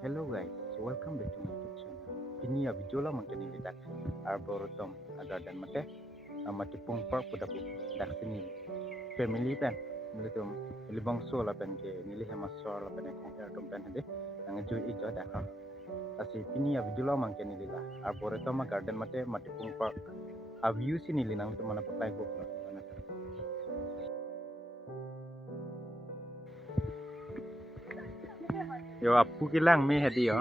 Hello guys, welcome back to my YouTube channel. Ini ya video lah mungkin ini dak arboretum garden mate mati pung park pada pu dak sini family pen nili tum nili bangso la pen ke nili hemasor la pen kong her tum pen hade ang jo i jo dak ha asi ini ya video lah mungkin ini lah arboretum garden mate mati pung park a view sini nili nang tum mana pakai go yo apu kilang me hadi yo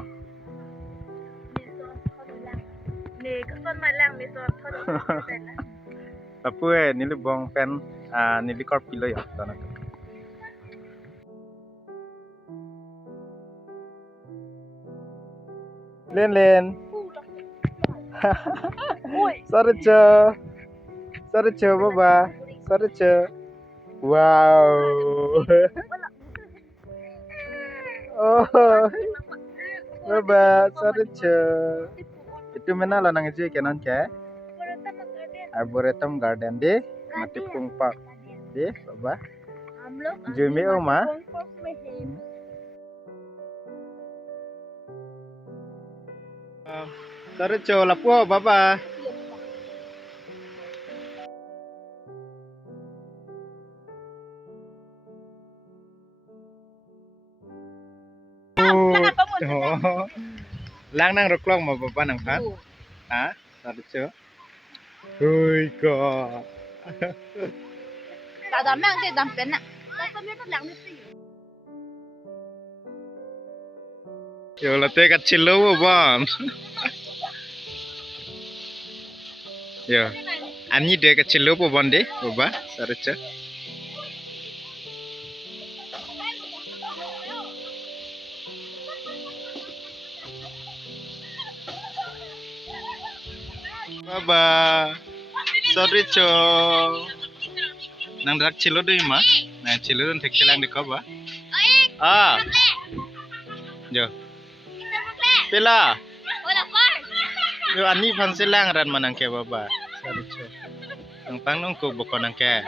Nè, cái con mà lang này rồi thôi apu nili bong pen nili kor pilo yo tanah lên lên sorry baba sorry wow oh baba sorry itu mana lah nang je kenan ke arboretum garden de mati pung park de baba Jumi oma sorry lapo baba oh lang nang roklong mo baba nang kan ha sorry ui ko Tạo đó mang cái đầm bên ạ. Có biết nó lặng đi. yo la te kecil lo baba yo ani de kecil lo baba de baba sorry baba sorry nang dak cilo deh ma nah cilo dan tek lang de ba ah yo pila yo ani phan silang ran manang ke baba sorry nang pang nong ko boko nang ke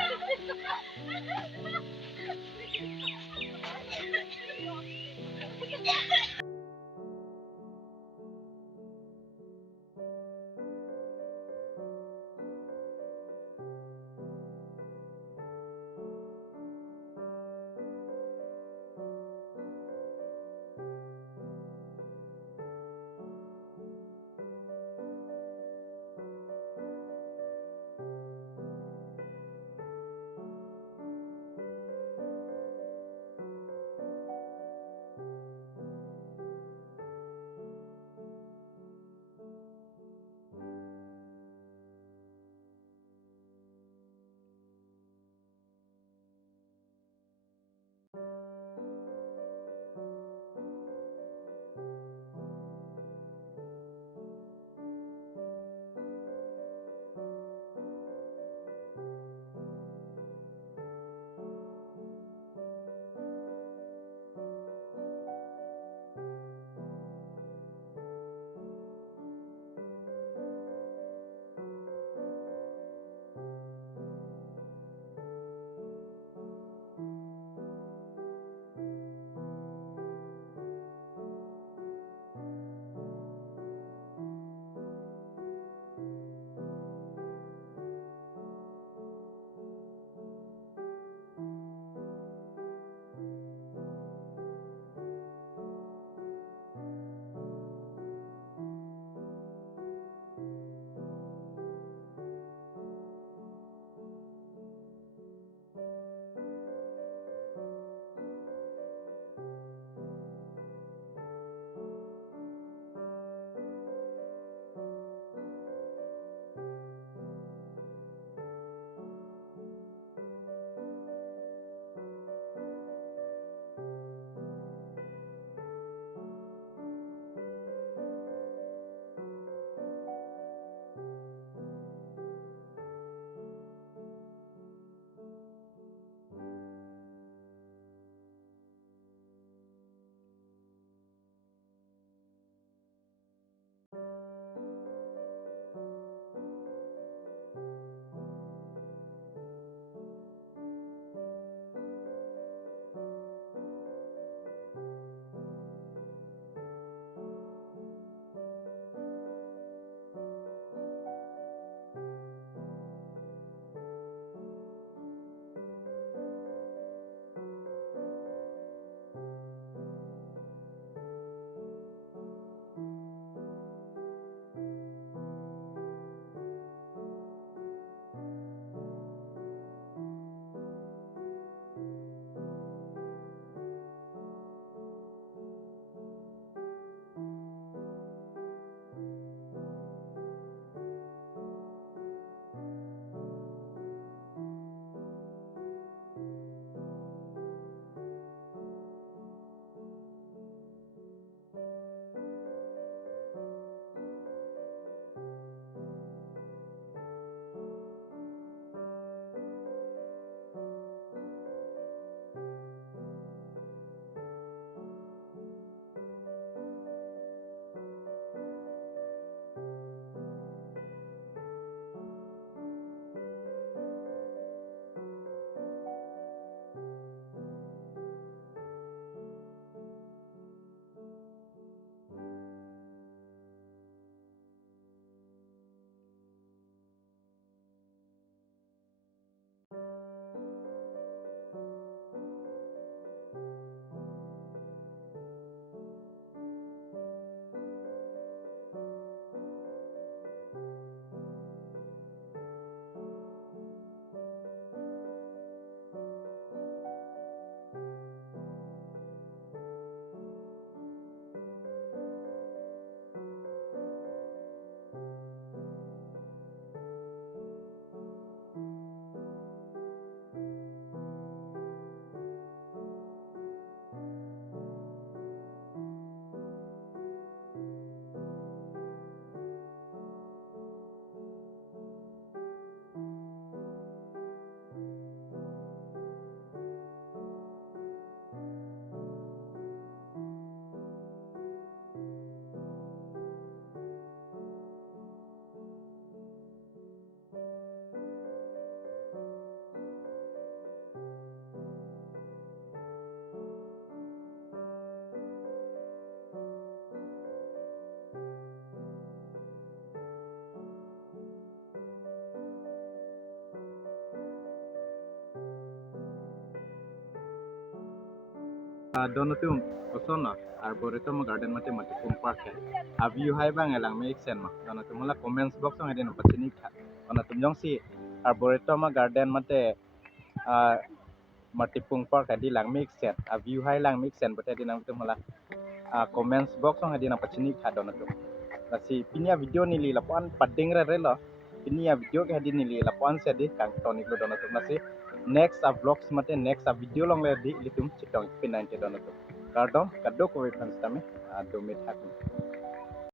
donotum osona arboretum garden mate mate pung park a view hai bang elang me iksen ma donotum la comments box ong edin patini tha donotum jong si arboretum garden mate mate pung park adi lang me iksen a view hai lang me iksen bote edin ang tum la comments box ong edin patini tha donotum nasi pinya video ni li lapuan pading re lo pinya video ke edin ni li lapuan se di kang tonik lo donotum nasi next vlogs mate next video long le di litum chitong pinante donotum kardom kaddo ko fans tame do mit hakum